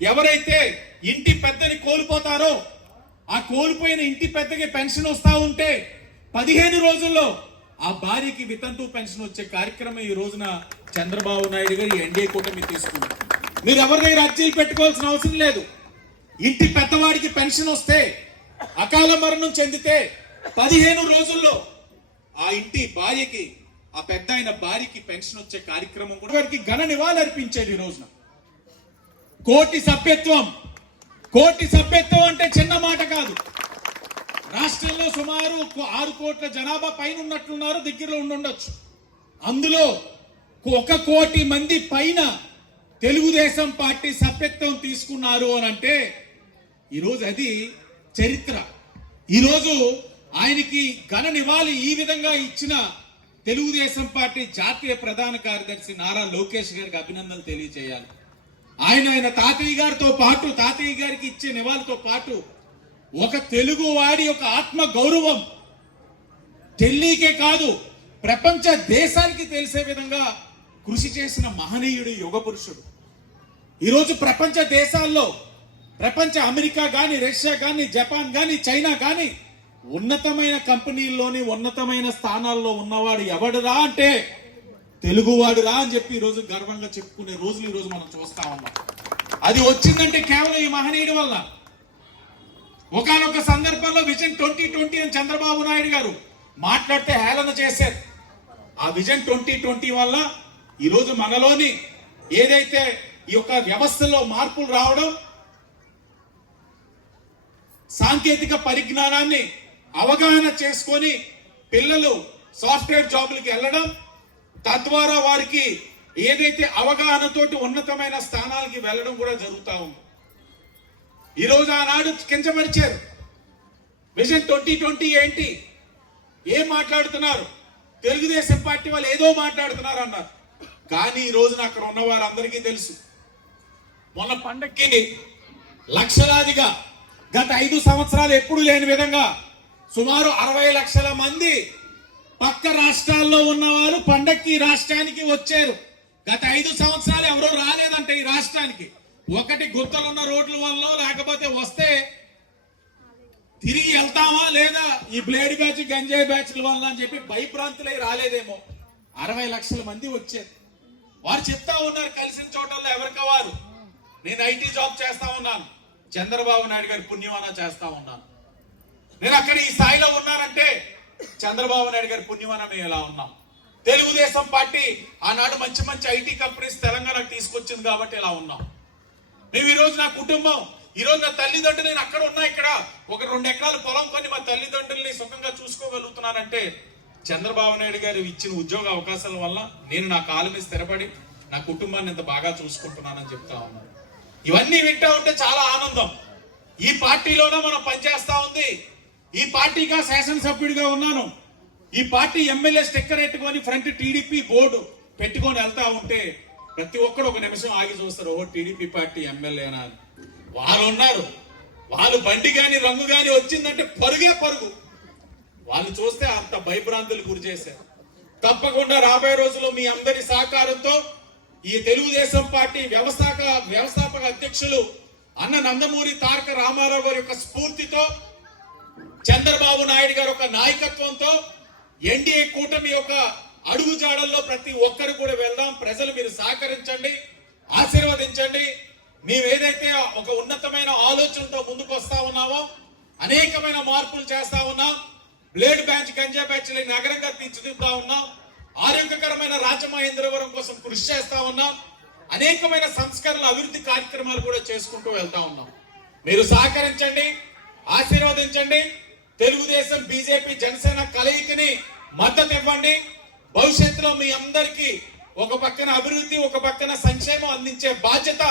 ఎవరైతే ఇంటి పెద్దని కోల్పోతారో ఆ కోల్పోయిన ఇంటి పెద్దకి పెన్షన్ వస్తా ఉంటే పదిహేను రోజుల్లో ఆ భార్యకి వితంతు పెన్షన్ వచ్చే కార్యక్రమం ఈ రోజున చంద్రబాబు నాయుడు గారు ఎన్డీఏ కూటమి తీసుకుంది. మీరు ఎవరి దగ్గర అర్జీలు పెట్టుకోవాల్సిన అవసరం లేదు. ఇంటి పెద్దవాడికి పెన్షన్ వస్తే అకాల మరణం చెందితే పదిహేను రోజుల్లో ఆ ఇంటి భార్యకి ఆ పెద్ద అయిన భార్యకి పెన్షన్ వచ్చే కార్యక్రమం కూడా వారికి ఘన నివాళి అర్పించేది ఈ రోజున. కోటి సభ్యత్వం. కోటి సభ్యత్వం అంటే చిన్న మాట కాదు. రాష్ట్రంలో సుమారు ఆరు కోట్ల జనాభా పైన ఉన్నట్లున్నారు దగ్గరలో ఉండుండొచ్చు. అందులో ఒక కోటి మంది పైన తెలుగుదేశం పార్టీ సభ్యత్వం తీసుకున్నారు అని అంటే ఈరోజు అది చరిత్ర. ఈరోజు ఆయనకి ఘన నివాళి ఈ విధంగా ఇచ్చిన తెలుగుదేశం పార్టీ జాతీయ ప్రధాన కార్యదర్శి నారా లోకేష్ గారికి అభినందనలు తెలియజేయాలి. ఆయన ఆయన తాతయ్య గారితో పాటు తాతయ్య గారికి ఇచ్చే నివాళితో పాటు ఒక తెలుగు వాడి యొక్క ఆత్మ గౌరవం ఢిల్లీకే కాదు ప్రపంచ దేశానికి తెలిసే విధంగా కృషి చేసిన మహనీయుడు యుగ పురుషుడు. ఈరోజు ప్రపంచ దేశాల్లో ప్రపంచ అమెరికా కానీ రష్యా కానీ జపాన్ కానీ చైనా కానీ ఉన్నతమైన కంపెనీల్లోని ఉన్నతమైన స్థానాల్లో ఉన్నవాడు ఎవడురా అంటే తెలుగువాడురా అని చెప్పి ఈరోజు గర్వంగా చెప్పుకునే రోజులు ఈరోజు మనం చూస్తా ఉన్నాం. అది వచ్చిందంటే కేవలం ఈ మహనీయుడి వల్ల. ఒకనొక సందర్భంలో విజన్ ట్వంటీ ట్వంటీ అని చంద్రబాబు నాయుడు గారు మాట్లాడితే హేళన చేశారు. ఆ విజన్ ట్వంటీ ట్వంటీ వల్ల ఈరోజు మనలోని ఏదైతే ఈ యొక్క వ్యవస్థలో మార్పులు రావడం సాంకేతిక పరిజ్ఞానాన్ని అవగాహన చేసుకొని పిల్లలు సాఫ్ట్వేర్ జాబులకి వెళ్ళడం తద్వారా వారికి ఏదైతే అవగాహనతోటి ఉన్నతమైన స్థానాలకి వెళ్ళడం కూడా జరుగుతా ఉంది. ఈరోజు ఆనాడు కించపరిచారు. విజన్ ట్వంటీ ట్వంటీ ఏంటి? ఏం మాట్లాడుతున్నారు? తెలుగుదేశం పార్టీ వాళ్ళు ఏదో మాట్లాడుతున్నారు అన్నారు. కానీ ఈ రోజున అక్కడ ఉన్న వారందరికీ తెలుసు. మొన్న పండక్కి లక్షలాదిగా గత ఐదు సంవత్సరాలు ఎప్పుడు లేని విధంగా సుమారు అరవై లక్షల మంది పక్క రాష్ట్రాల్లో ఉన్నవారు పండక్కి రాష్ట్రానికి వచ్చారు. గత ఐదు సంవత్సరాలు ఎవరో రాలేదంటే ఈ రాష్ట్రానికి. ఒకటి గుత్తలున్న రోడ్ల వల్ల లేకపోతే వస్తే తిరిగి వెళ్తామా లేదా? ఈ బ్లేడ్ బ్యాచ్ గంజాయి బ్యాచ్ల వల్ల అని చెప్పి భయప్రాంతులై రాలేదేమో. అరవై లక్షల మంది వచ్చారు. వారు చెప్తా ఉన్నారు కలిసిన చోటల్లో ఎవరికి వారు? నేను ఐటీ జాబ్ చేస్తా ఉన్నాను. చంద్రబాబు నాయుడు గారి పుణ్యమాన చేస్తా ఉన్నాను. నేను అక్కడ ఈ స్థాయిలో ఉన్నానంటే చంద్రబాబు నాయుడు గారి పుణ్యమాన మేము ఎలా ఉన్నాం? తెలుగుదేశం పార్టీ ఆనాడు మంచి మంచి ఐటీ కంపెనీస్ తెలంగాణకు తీసుకొచ్చింది కాబట్టి ఇలా ఉన్నాం? మేము ఈరోజు నా కుటుంబం ఈరోజు నా తల్లిదండ్రులు నేను అక్కడ ఉన్నా ఇక్కడ. ఒక రెండు ఎకరాలు పొలం కొని మా తల్లిదండ్రుల్ని సుఖంగా చూసుకోగలుగుతున్నానంటే చంద్రబాబు నాయుడు గారు ఇచ్చిన ఉద్యోగ అవకాశాల వల్ల నేను నా కాలు మీద స్థిరపడి నా కుటుంబాన్ని ఇంత బాగా చూసుకుంటున్నానని చెప్తా ఉన్నాను ఇవన్నీ వింటా ఉంటే చాలా ఆనందం. ఈ పార్టీలోనే మనం పనిచేస్తా ఉంది. ఈ పార్టీగా శాసనసభ్యుడిగా ఉన్నాను. ఈ పార్టీ ఎమ్మెల్యే స్టిక్కర్ ఎట్టుకొని ఫ్రంట్ టీడీపీ బోర్డు పెట్టుకొని వెళ్తా ఉంటే ప్రతి ఒక్కడు ఒక నిమిషం ఆగి చూస్తారు ఓ టీడీపీ పార్టీ ఎమ్మెల్యేనా వాళ్ళు ఉన్నారు. వాళ్ళు బండి కానీ రంగు కానీ వచ్చిందంటే పరుగే పరుగు. వాళ్ళు చూస్తే అంత భయభ్రాంతులు గురి చేశారు. తప్పకుండా రాబోయే రోజుల్లో మీ అందరి సహకారంతో ఈ తెలుగుదేశం పార్టీ వ్యవస్థాపక వ్యవస్థాపక అధ్యక్షులు అన్న నందమూరి తారక రామారావు గారి యొక్క స్ఫూర్తితో చంద్రబాబు నాయుడు గారు ఒక నాయకత్వంతో ఎన్డీఏ కూటమి యొక్క అడుగు జాడల్లో ప్రతి ఒక్కరు కూడా వెళ్దాం. ప్రజలు మీరు సహకరించండి ఆశీర్వదించండి. మేము ఏదైతే ఒక ఉన్నతమైన ఆలోచనతో ముందుకు వస్తా ఉన్నామో అనేకమైన మార్పులు చేస్తా ఉన్నాం. బ్లేడ్ బ్యాచ్ గంజా బ్యాచ్ నగరంగా తీర్చిదిద్దా ఉన్నాం. ఆరోగ్యకరమైన రాజమహేంద్రవరం కోసం కృషి చేస్తా ఉన్నాం. అనేకమైన సంస్కరణల అభివృద్ధి కార్యక్రమాలు కూడా చేసుకుంటూ వెళ్తా ఉన్నాం. మీరు సహకరించండి ఆశీర్వదించండి. తెలుగుదేశం బీజేపీ జనసేన కలయికని మద్దతు ఇవ్వండి భవిష్యత్తులో మీ అందరికీ ఒక పక్కన అభివృద్ధి ఒక పక్కన సంక్షేమం అందించే బాధ్యత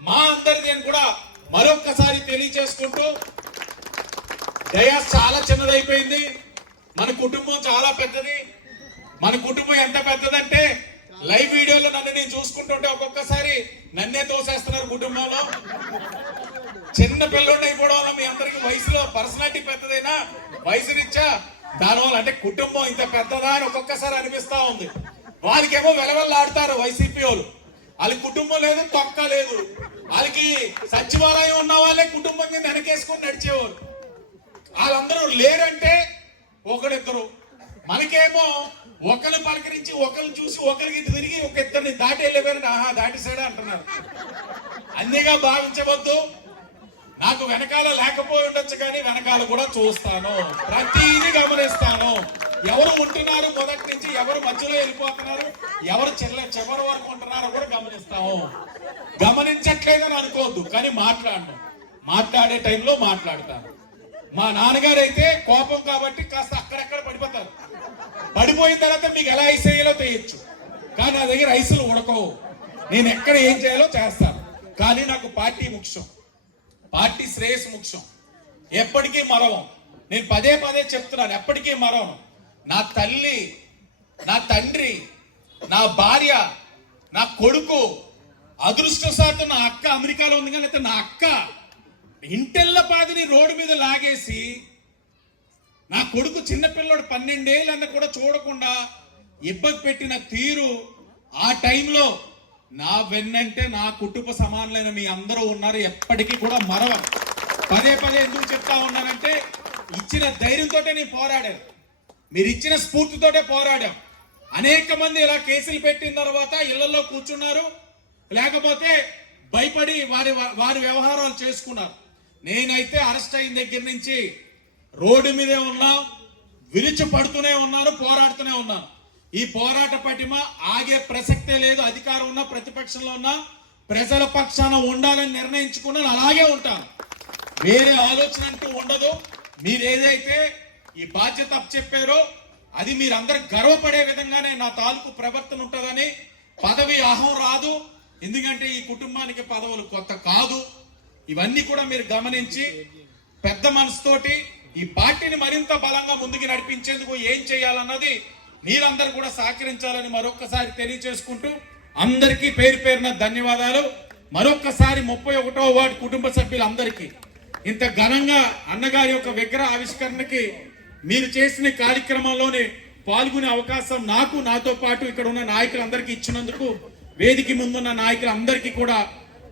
మా అందరిది అని కూడా మరొక్కసారి తెలియజేసుకుంటూ డయాస్ చాలా చిన్నదైపోయింది. మన కుటుంబం చాలా పెద్దది. మన కుటుంబం ఎంత పెద్దదంటే లైవ్ వీడియోలో నన్ను నేను చూసుకుంటుంటే ఒక్కొక్కసారి నన్నే తోసేస్తున్నారు కుటుంబంలో. చిన్న పిల్లోడు అయిపోవడం వల్ల మీ అందరికి వయసులో పర్సనాలిటీ పెద్దదైనా వయసు రీత్యా దానివల్ల అంటే కుటుంబం ఇంత పెద్దదా అని ఒక్కొక్కసారి అనిపిస్తా ఉంది. వాళ్ళకేమో వెలవెల్లాడతారు వైసీపీ వాళ్ళు. వాళ్ళకి కుటుంబం లేదు తొక్క లేదు. వాళ్ళకి సచివాలయం ఉన్న వాళ్ళే కుటుంబం కింద వెనకేసుకొని నడిచేవారు. వాళ్ళందరూ లేరంటే ఒకడిద్దరు మనకేమో ఒకరిని పలకరించి ఒకరిని చూసి ఒకరికి తిరిగి ఒక ఇద్దరిని దాటి వెళ్ళిపోయారని ఆహా దాటిసాడా అంటున్నారు. అన్నిగా భావించవద్దు. నాకు వెనకాల లేకపోయి ఉండొచ్చు కానీ వెనకాల కూడా చూస్తాను. ప్రతిదీ గమనిస్తాను. ఎవరు ఉంటున్నారు మొదటి నుంచి ఎవరు మధ్యలో వెళ్ళిపోతున్నారు ఎవరు చిల్ల చివరి వరకు ఉంటున్నారో కూడా గమనిస్తాము. గమనించట్లేదని అనుకోవద్దు కానీ మాట్లాడను. మాట్లాడే టైంలో మాట్లాడతాను. మా నాన్నగారు అయితే కోపం కాబట్టి కాస్త అక్కడక్కడ పడిపోతారు. పడిపోయిన తర్వాత మీకు ఎలా ఐస్ వేయాలో తెలియచ్చు. కానీ నా దగ్గర ఐసులు ఉడకవు. నేను ఎక్కడ ఏం చేయాలో చేస్తాను. కానీ నాకు పార్టీ ముఖ్యం. పార్టీ శ్రేయస్సు ముఖ్యం. ఎప్పటికీ మరవం నేను పదే పదే చెప్తున్నాను ఎప్పటికీ మరవను. నా తల్లి నా తండ్రి నా భార్య నా కొడుకు అదృష్టశాత్తు నా అక్క అమెరికాలో ఉంది కానీ అయితే నా అక్క ఇంటెల్ల పాదిని రోడ్డు మీద లాగేసి నా కొడుకు చిన్నపిల్లడు పన్నెండేళ్ళన్న కూడా చూడకుండా ఇబ్బంది పెట్టిన తీరు ఆ టైంలో నా వెన్నంటే నా కుటుంబ సమానులైన మీ అందరూ ఉన్నారు ఎప్పటికీ కూడా మరవ పదే పదే ఎందుకు చెప్తా ఉన్నానంటే ఇచ్చిన ధైర్యంతో నేను పోరాడాను. మీరు ఇచ్చిన స్ఫూర్తితోటే పోరాడాం. అనేక మంది ఇలా కేసులు పెట్టిన తర్వాత ఇళ్ళలో కూర్చున్నారు. లేకపోతే భయపడి వారి వారి వ్యవహారాలు చేసుకున్నారు. నేనైతే అరెస్ట్ అయిన దగ్గర నుంచి రోడ్డు మీదే ఉన్నా విరుచు పడుతూనే ఉన్నాను పోరాడుతూనే ఉన్నాను. ఈ పోరాట పటిమ ఆగే ప్రసక్తే లేదు అధికారం ఉన్నా ప్రతిపక్షంలో ఉన్నా ప్రజల పక్షాన ఉండాలని నిర్ణయించుకున్నాను అలాగే ఉంటాను. వేరే ఆలోచన అంటూ ఉండదు. మీరు ఏదైతే ఈ బాధ్యత చెప్పారో అది మీరందరూ గర్వపడే విధంగానే నా తాలూకు ప్రవర్తన ఉంటుందని పదవి అహం రాదు. ఎందుకంటే ఈ కుటుంబానికి పదవులు కొత్త కాదు. ఇవన్నీ కూడా మీరు గమనించి పెద్ద మనసుతోటి ఈ పార్టీని మరింత బలంగా ముందుకు నడిపించేందుకు ఏం చేయాలన్నది మీరందరూ కూడా సహకరించాలని మరొకసారి తెలియజేసుకుంటూ అందరికీ పేరు పేరున ధన్యవాదాలు. మరొకసారి ముప్పై ఒకటో వార్డు కుటుంబ సభ్యులందరికీ ఇంత ఘనంగా అన్నగారి యొక్క విగ్రహ ఆవిష్కరణకి మీరు చేసిన కార్యక్రమంలోనే పాల్గొనే అవకాశం నాకు నాతో పాటు ఇక్కడ ఉన్న నాయకులందరికీ ఇచ్చినందుకు వేదిక ముందున్న నాయకులందరికీ కూడా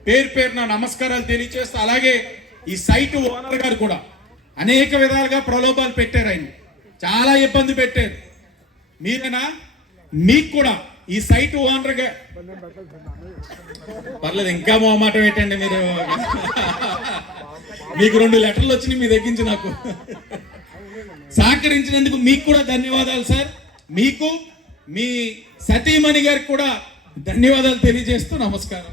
పేరు పేరున నమస్కారాలు తెలియజేస్తూ అలాగే ఈ సైట్ ఓనర్ గారు కూడా అనేక విధాలుగా ప్రలోభాలు పెట్టారు ఆయన. చాలా ఇబ్బంది పెట్టారు. మీరేనా? మీకు కూడా ఈ సైట్ ఓనర్గా పర్లేదు ఇంకా మొహమాట పెట్టండి మీరు? మీకు రెండు లెటర్లు వచ్చినాయి మీ దగ్గరించి నాకు. సహకరించినందుకు మీకు కూడా ధన్యవాదాలు సార్. మీకు మీ సతీమణి గారికి కూడా ధన్యవాదాలు తెలియజేస్తూ నమస్కారం.